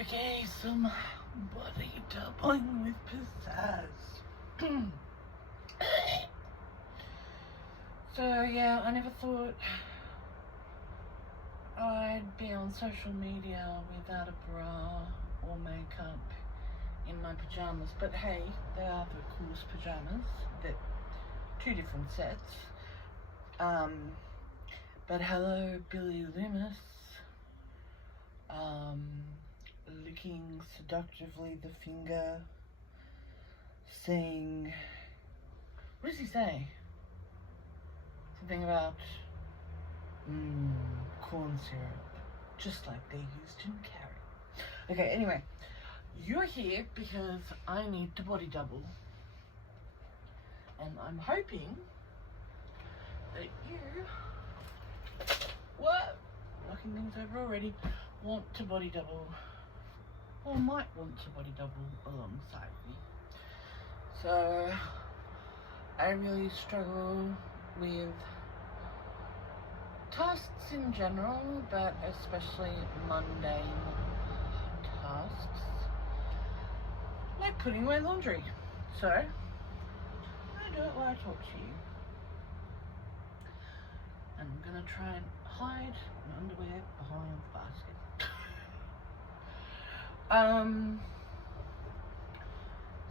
Okay, some body doubling with pizzazz. So yeah, I never thought I'd be on social media without a bra or makeup in my pajamas, but hey, they are the coolest pajamas. They're two different sets. But hello, Billy Loomis. Licking seductively the finger, saying, what does he say? Something about corn syrup, just like they used in carrot. Okay, anyway, you're here because I need to body double, and I'm hoping that you, what? Knocking things over already, want to body double, or might want to body double alongside me. So I really struggle with tasks in general, but especially mundane tasks, like putting away laundry. So I'm gonna do it while I talk to you. And I'm gonna try and hide my underwear behind the basket.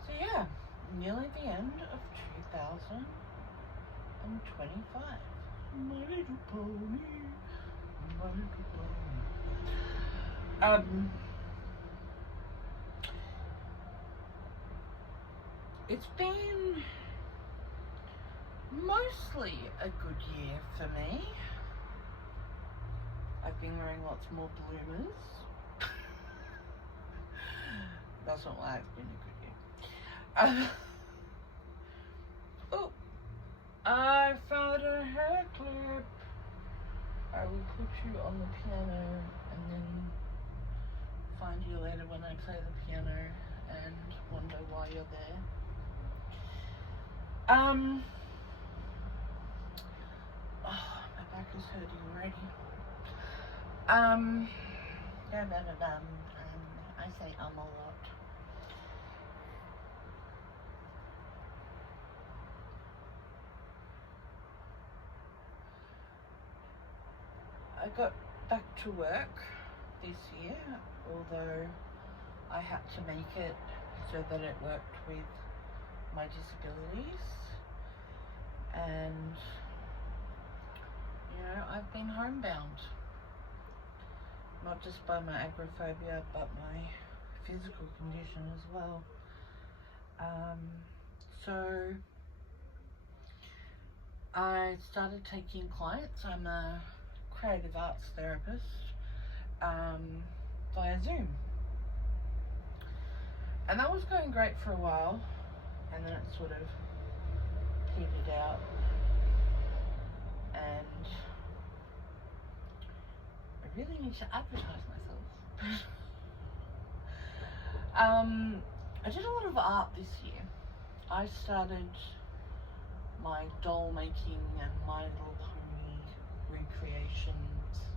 So yeah, nearly the end of 2025. My little pony, my little pony. It's been mostly a good year for me. I've been wearing lots more bloomers. That's not why it's been a good year. Oh, I found a hair clip. I will put you on the piano and then find you later when I play the piano and wonder why you're there. Oh, my back is hurting already. I say a lot. I got back to work this year, although I had to make it so that it worked with my disabilities, and you know, I've been homebound, not just by my agoraphobia but my physical condition as well. So I started taking clients. I'm a creative arts therapist via Zoom, and that was going great for a while, and then it sort of petered out, and I really need to advertise myself. I did a lot of art this year. I started my doll making and My Little Pony recreations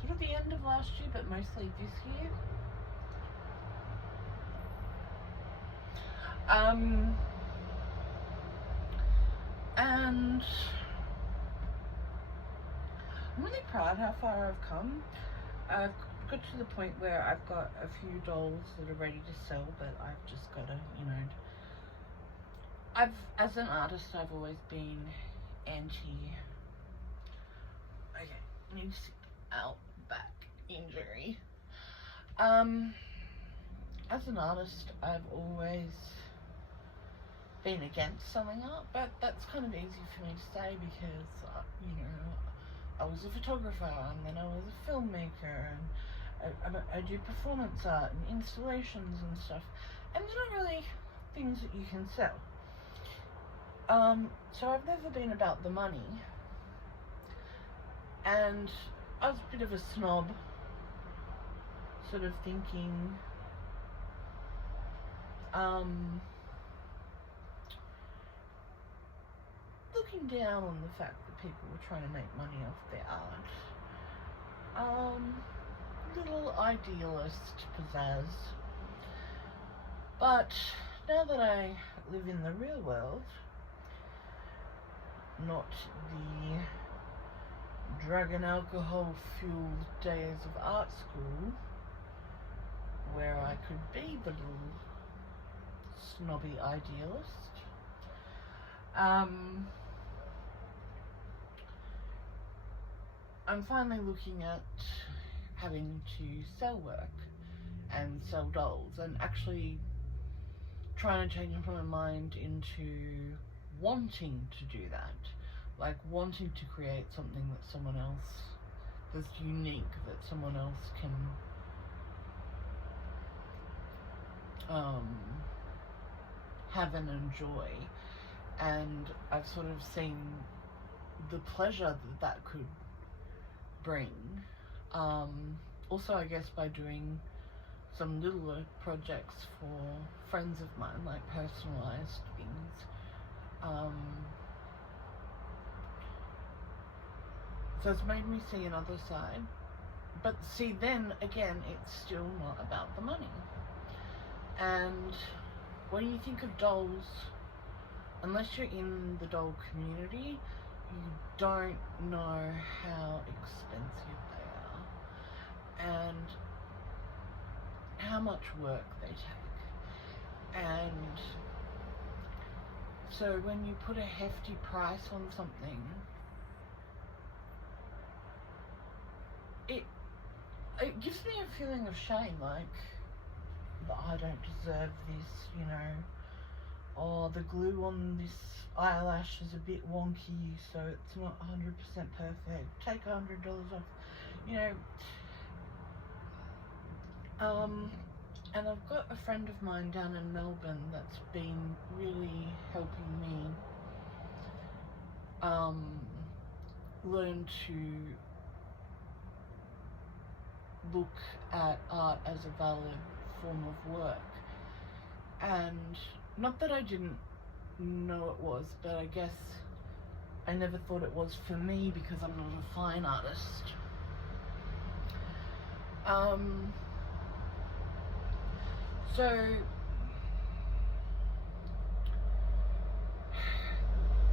sort of the end of last year, but mostly this year. And I'm really proud how far I've come. I've got to the point where I've got a few dolls that are ready to sell, but I've just got to, you know, as an artist, I've always been anti, okay, I need to sit out back injury. As an artist, I've always been against selling art, but that's kind of easy for me to say because, you know, I was a photographer, and then I was a filmmaker, and I do performance art and installations and stuff, and they're not really things that you can sell. So I've never been about the money, and I was a bit of a snob, sort of thinking, looking down on the fact that people were trying to make money off their art. little idealist pizzazz. But now that I live in the real world, not the drug and alcohol fueled days of art school, where I could be the little snobby idealist, I'm finally looking at having to sell work and sell dolls, and actually trying to change my mind into wanting to do that, like wanting to create something that someone else, that's unique, that someone else can have and enjoy. And I've sort of seen the pleasure that that could bring. Also, I guess by doing some little projects for friends of mine, like personalized things. So it's made me see another side. But see, then again, it's still not about the money. And when you think of dolls, unless you're in the doll community, you don't know how expensive they are and how much work they take. And so when you put a hefty price on something, it gives me a feeling of shame, like, that I don't deserve this, you know. Oh, the glue on this eyelash is a bit wonky, so it's not 100% perfect. Take $100 off, you know. And I've got a friend of mine down in Melbourne that's been really helping me learn to look at art as a valid form of work. And not that I didn't know it was, but I guess I never thought it was for me because I'm not a fine artist. So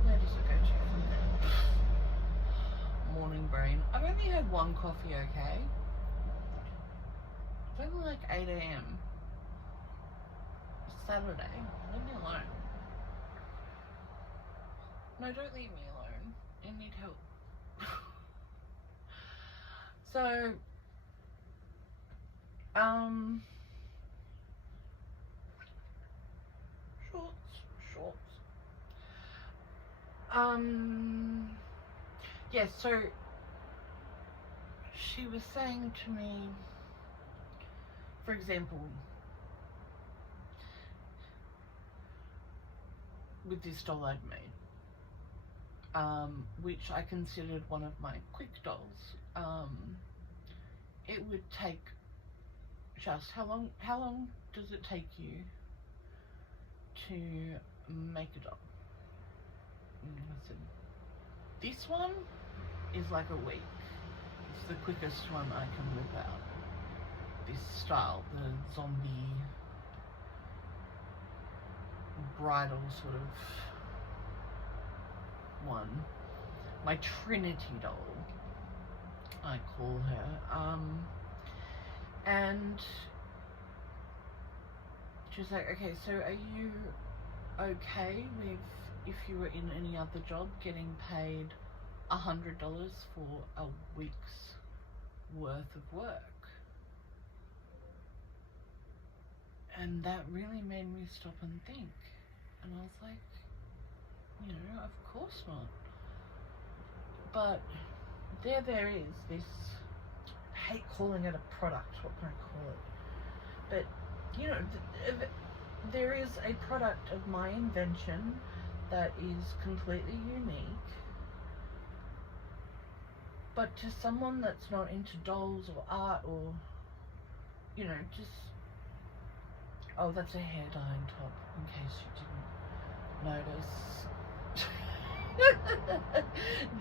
where does it go to from there? Morning brain. I've only had one coffee, okay? It's only like 8 AM. It's Saturday. Leave me alone. No, don't leave me alone. I need help. So, shorts. Yes, so she was saying to me, for example, with this doll I'd made, which I considered one of my quick dolls, it would take just, how long does it take you to make a doll? And I said, this one is like a week. It's the quickest one I can whip out. This style, the zombie bridal sort of one. My Trinity doll, I call her. And she was like, okay, so are you okay with, if you were in any other job, getting paid $100 for a week's worth of work? And that really made me stop and think. And I was like, you know, of course not. But there is this, I hate calling it a product, what can I call it? But, you know, there is a product of my invention that is completely unique. But to someone that's not into dolls or art or, you know, just, oh, that's a hair dyeing top, in case you didn't notice.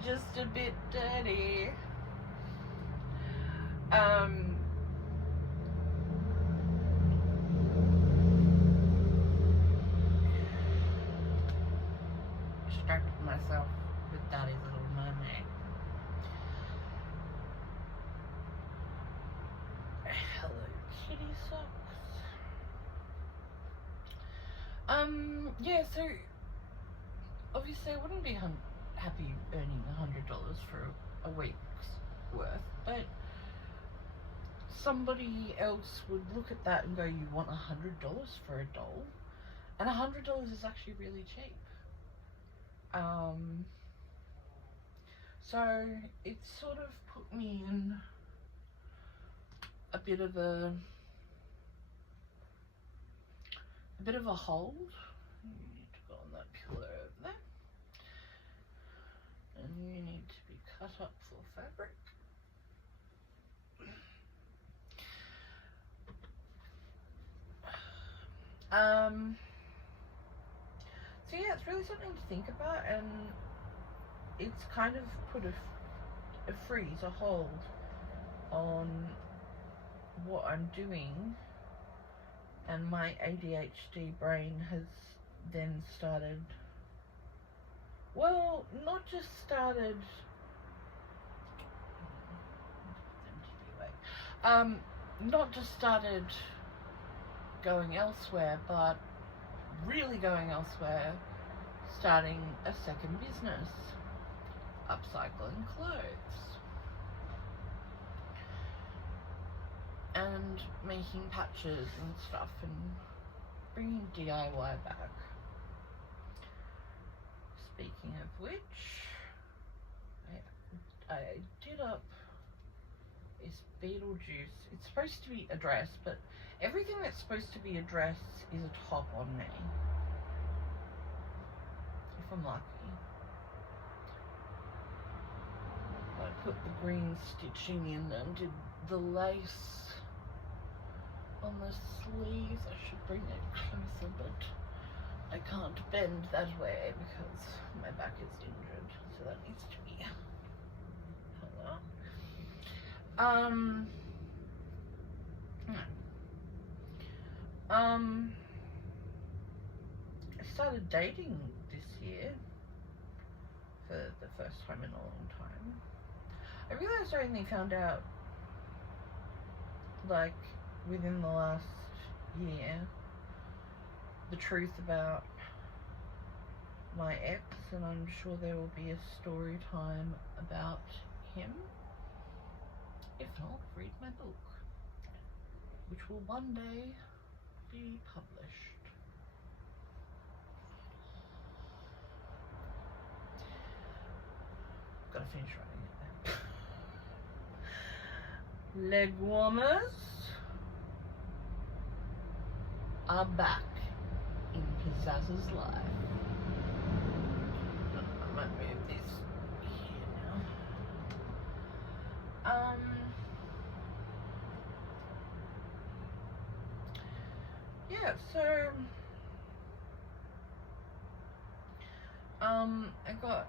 Just a bit dirty. myself with Daddy's Little Mermaid. Hello Kitty socks. Yeah, so obviously I wouldn't be happy earning $100 for a week's worth, but somebody else would look at that and go, you want $100 for a doll? And $100 is actually really cheap. So it sort of put me in a bit of a hold. You need to go on that pillow over there, and you need to be cut up for fabric. So yeah, it's really something to think about, and it's kind of put a freeze, a hold on what I'm doing, and my ADHD brain has then started, well, not just started, not just started going elsewhere, but really going elsewhere, starting a second business, upcycling clothes and making patches and stuff, and bringing DIY back. Speaking of which, I did up this Beetlejuice. It's supposed to be a dress, but everything that's supposed to be a dress is a top on me, if I'm lucky. I put the green stitching in and did the lace on the sleeves. I should bring it closer, but I can't bend that way because my back is injured, so that needs to be hung up. I started dating this year for the first time in a long time. I realized I only found out, like, within the last year, the truth about my ex, and I'm sure there will be a story time about him. If not, read my book, which will one day be published. Gotta finish writing it then. Leg warmers are back in Pizazz's life. I might move this here now. Yeah, so I got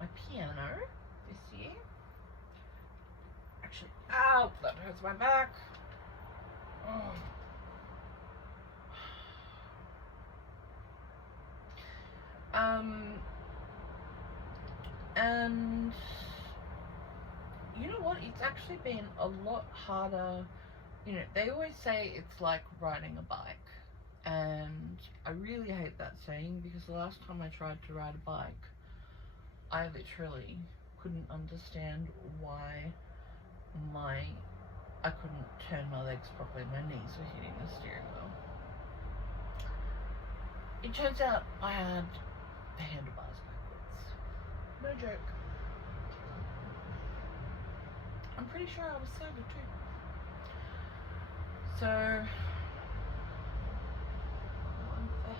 my piano this year. Actually, ow, that hurts my back. Oh. And you know what? It's actually been a lot harder. You know, they always say it's like riding a bike, and I really hate that saying, because the last time I tried to ride a bike, I literally couldn't understand why I couldn't turn my legs properly. My knees were hitting the steering wheel. It turns out I had the handlebars backwards. No joke. I'm pretty sure I was sober too. So, one for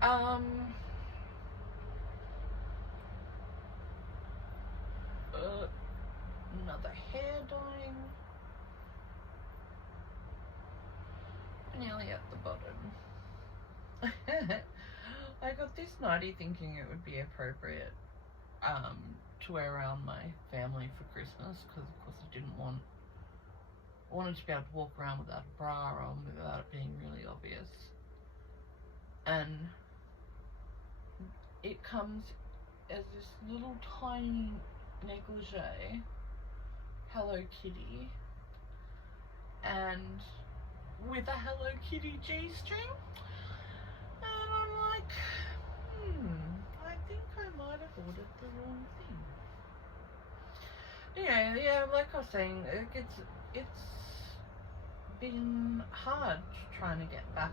hanging. Another hair dyeing. Nearly at the bottom. I got this nightie thinking it would be appropriate to wear around my family for Christmas, because of course I wanted to be able to walk around without a bra on, without it being really obvious. And it comes as this little tiny negligee Hello Kitty, and with a Hello Kitty G-string, and I'm like, I think I might have ordered the wrong thing. Yeah, like I was saying, it's been hard trying to get back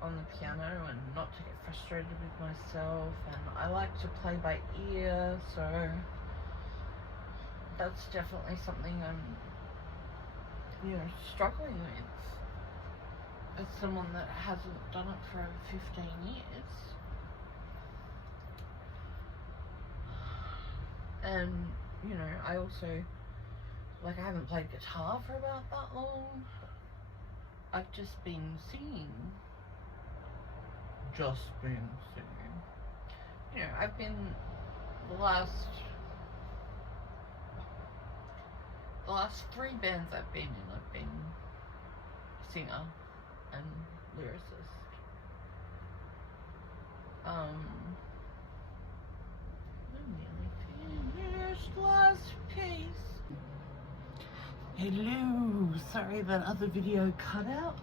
on the piano and not to get frustrated with myself, and I like to play by ear, so that's definitely something I'm struggling with as someone that hasn't done it for over 15 years. And I also, I haven't played guitar for about that long. I've just been singing. I've been the last 3 bands I've been in, I've been singer and lyricist. I'm nearly finished. Last piece. Hello, sorry that other video cut out.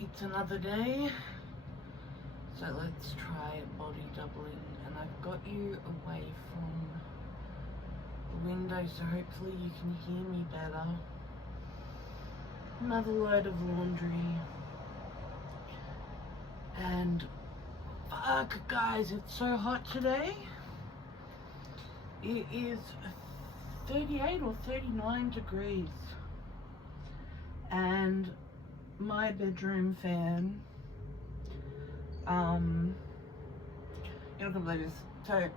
It's another day. So let's try body doubling, and I've got you away from the window so hopefully you can hear me better. Another load of laundry, and fuck guys, it's so hot today. It is 38 or 39 degrees, and my bedroom fan, you're not gonna believe this. So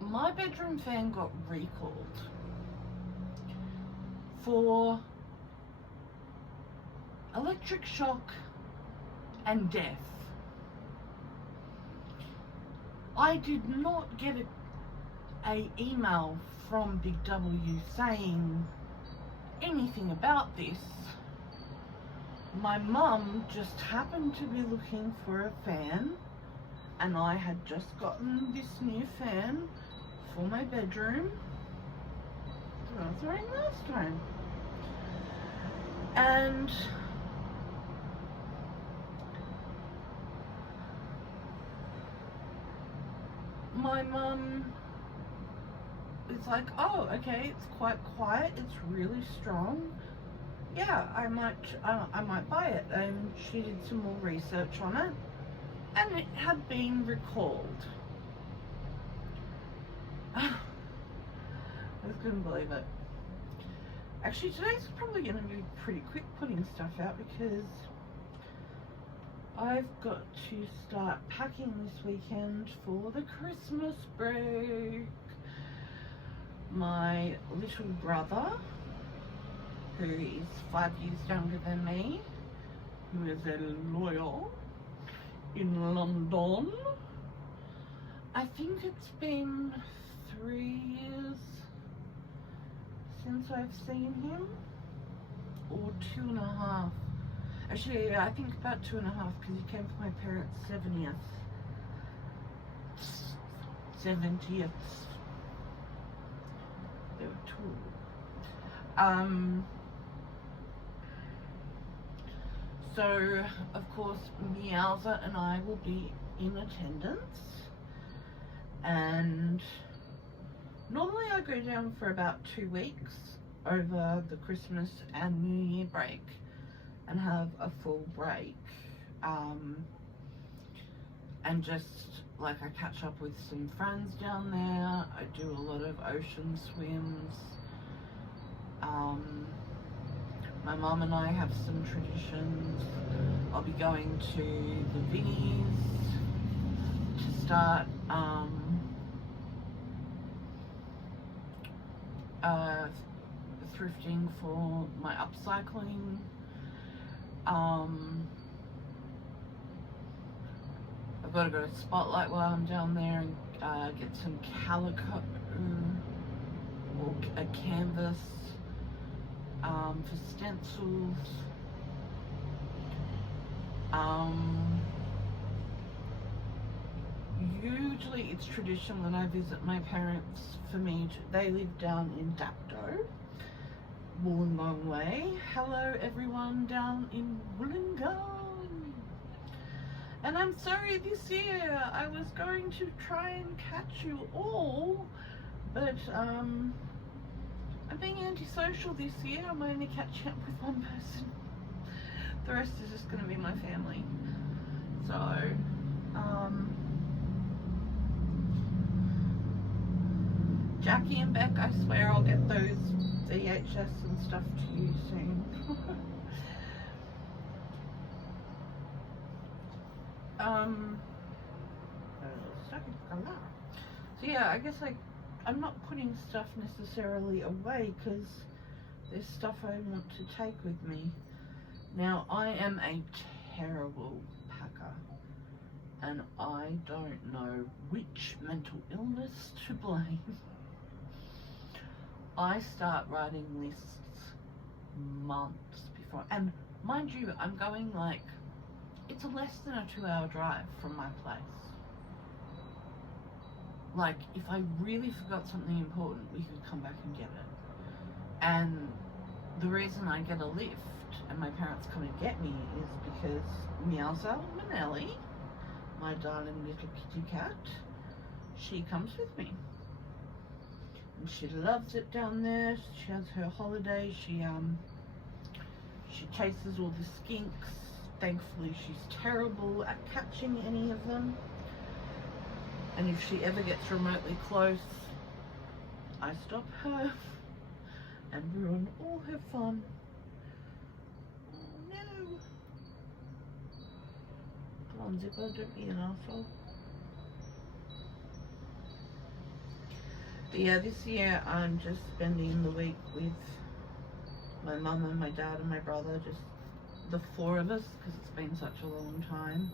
my bedroom fan got recalled for electric shock and death. I did not get a email from Big W saying anything about this. My mum just happened to be looking for a fan, and I had just gotten this new fan for my bedroom that I was wearing last time. And my mum is like, oh, okay, it's quite quiet, it's really strong. Yeah, I might buy it. And she did some more research on it, and it had been recalled. I just couldn't believe it. Actually, today's probably going to be pretty quick putting stuff out because I've got to start packing this weekend for the Christmas break. My little brother, who is 5 years younger than me, who is a lawyer in London. I think it's been 3 years since I've seen him, or 2.5. Actually, yeah, I think about 2.5, because he came for my parents' 70th. They were 2. So, of course, Meowser and I will be in attendance, and normally I go down for about 2 weeks over the Christmas and New Year break and have a full break, and just like I catch up with some friends down there. I do a lot of ocean swims. My mum and I have some traditions. I'll be going to the Vinnies to start thrifting for my upcycling. I've got to go to Spotlight while I'm down there and get some calico or a canvas for stencils. usually it's tradition when I visit my parents for me to, they live down in Dapto, Wollongong Way. Hello everyone down in Wollongong. And I'm sorry this year I was going to try and catch you all, but I'm being antisocial this year. I'm only catching up with one person. The rest is just going to be my family. So, Jackie and Beck, I swear I'll get those VHS and stuff to you soon. So yeah, I guess I'm not putting stuff necessarily away because there's stuff I want to take with me. Now, I am a terrible packer and I don't know which mental illness to blame. I start writing lists months before, and mind you, I'm going like, it's a less than a 2-hour drive from my place. Like, if I really forgot something important, we could come back and get it. And the reason I get a lift and my parents come and get me is because Meowza Manelli, my darling little kitty cat, she comes with me. And she loves it down there. She has her holiday. She chases all the skinks. Thankfully, she's terrible at catching any of them. And if she ever gets remotely close, I stop her and ruin all her fun. Oh no. Come on, Zipper, don't be an arsehole. But yeah, this year I'm just spending the week with my mum and my dad and my brother, just the 4 of us, because it's been such a long time.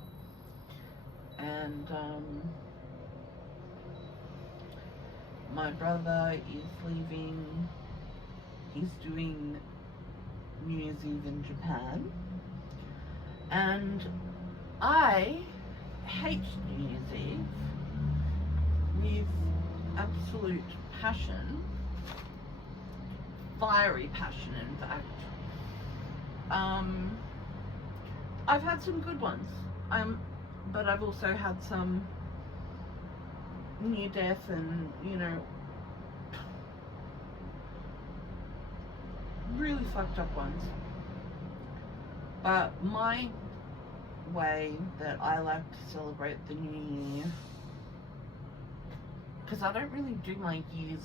And my brother is leaving, he's doing New Year's Eve in Japan, and I hate New Year's Eve with absolute passion, fiery passion in fact. I've had some good ones, but I've also had some near death and, you know, really fucked up ones. But my way that I like to celebrate the new year, because I don't really do my years,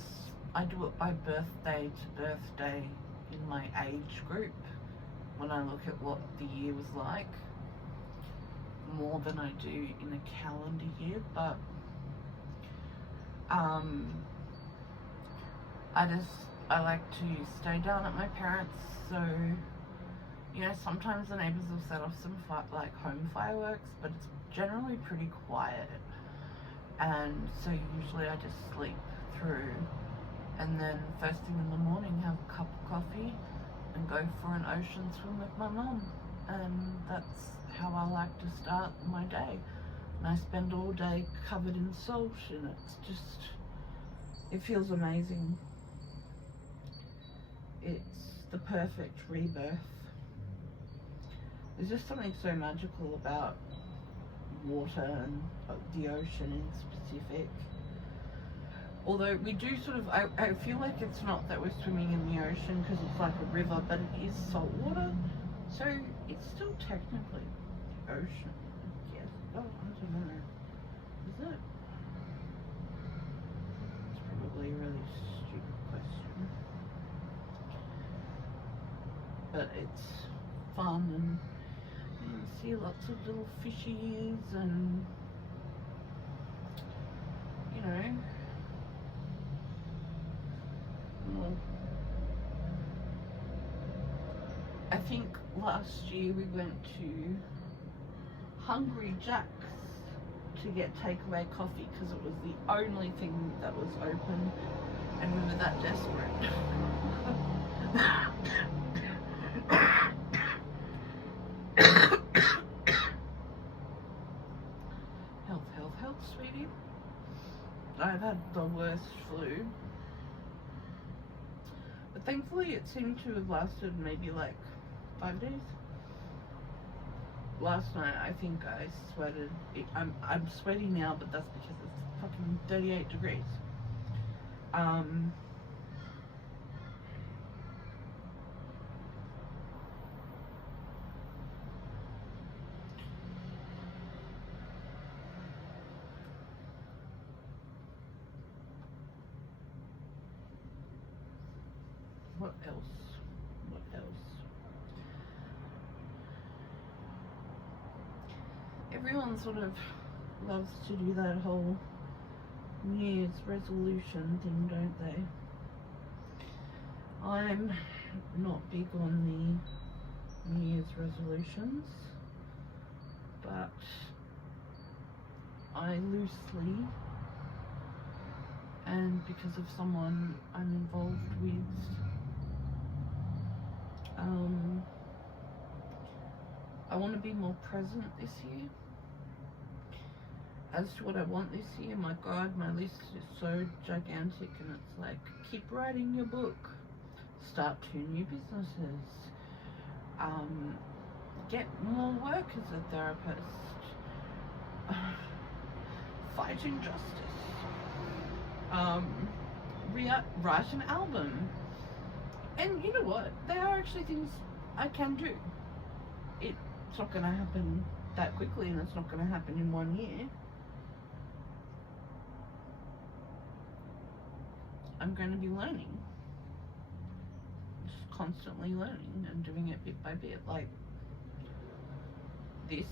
I do it by birthday to birthday in my age group when I look at what the year was like, more than I do in a calendar year. But I like to stay down at my parents', so, you know, sometimes the neighbours will set off some home fireworks, but it's generally pretty quiet, and so usually I just sleep through, and then first thing in the morning have a cup of coffee and go for an ocean swim with my mum, and that's how I like to start my day. And I spend all day covered in salt, and it's just, it feels amazing. It's the perfect rebirth. There's just something so magical about water and the ocean in specific. Although we do sort of, I feel like it's not that we're swimming in the ocean because it's like a river, but it is salt water, so it's still technically the ocean, I guess. Oh, I don't know. Is it? It's probably a really stupid question. But it's fun, and you see lots of little fishies, and, you know, well, I think last year we went to Hungry Jack's to get takeaway coffee because it was the only thing that was open, and we were that desperate. Health, sweetie. Thankfully, it seemed to have lasted maybe like 5 days. Last night, I think I sweated. I'm sweaty now, but that's because it's fucking 38 degrees. What else? What else? Everyone sort of loves to do that whole New Year's resolution thing, don't they? I'm not big on the New Year's resolutions, but I loosely, and because of someone I'm involved with, I want to be more present this year. As to what I want this year, my God, my list is so gigantic, and it's like, keep writing your book, start 2 new businesses, get more work as a therapist, fight injustice, write an album. And you know what? There are actually things I can do. It's not going to happen that quickly, and it's not going to happen in 1 year. I'm going to be learning. Just constantly learning and doing it bit by bit. Like this,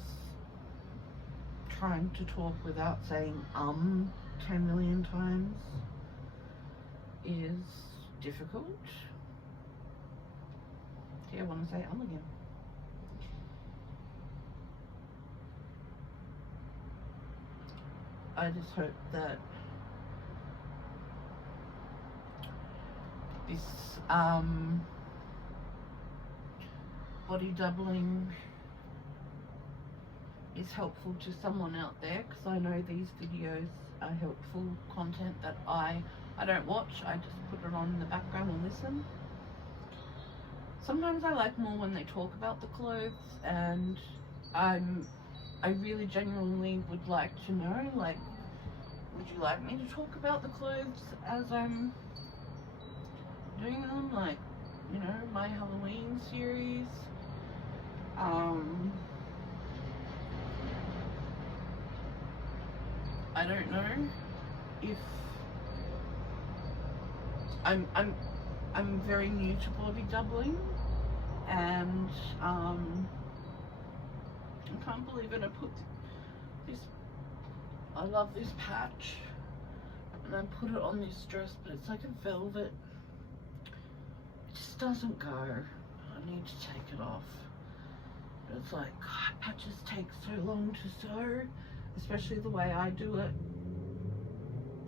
trying to talk without saying 10 million times is difficult. See, I want to say again. I just hope that this body doubling is helpful to someone out there, because I know these videos are helpful content that I don't watch. I just put it on in the background and listen. Sometimes I like more when they talk about the clothes, and I really genuinely would like to know, like, would you like me to talk about the clothes as I'm doing them? Like, you know, my Halloween series. I don't know if I'm very new to body doubling, and I can't believe it. I put this, I love this patch, and I put it on this dress, but it's like a velvet. It just doesn't go. I need to take it off. But it's like, God, patches take so long to sew, especially the way I do it,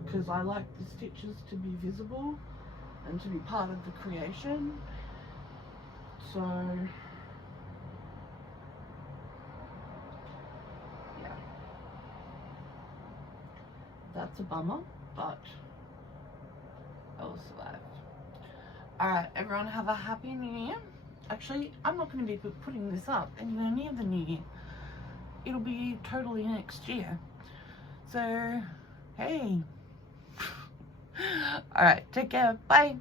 because I like the stitches to be visible and to be part of the creation. So yeah, that's a bummer, but I will survive. Alright, everyone, have a happy new year. Actually, I'm not going to be putting this up anywhere near the new year. It'll be totally next year. So, hey. Alright, take care. Bye.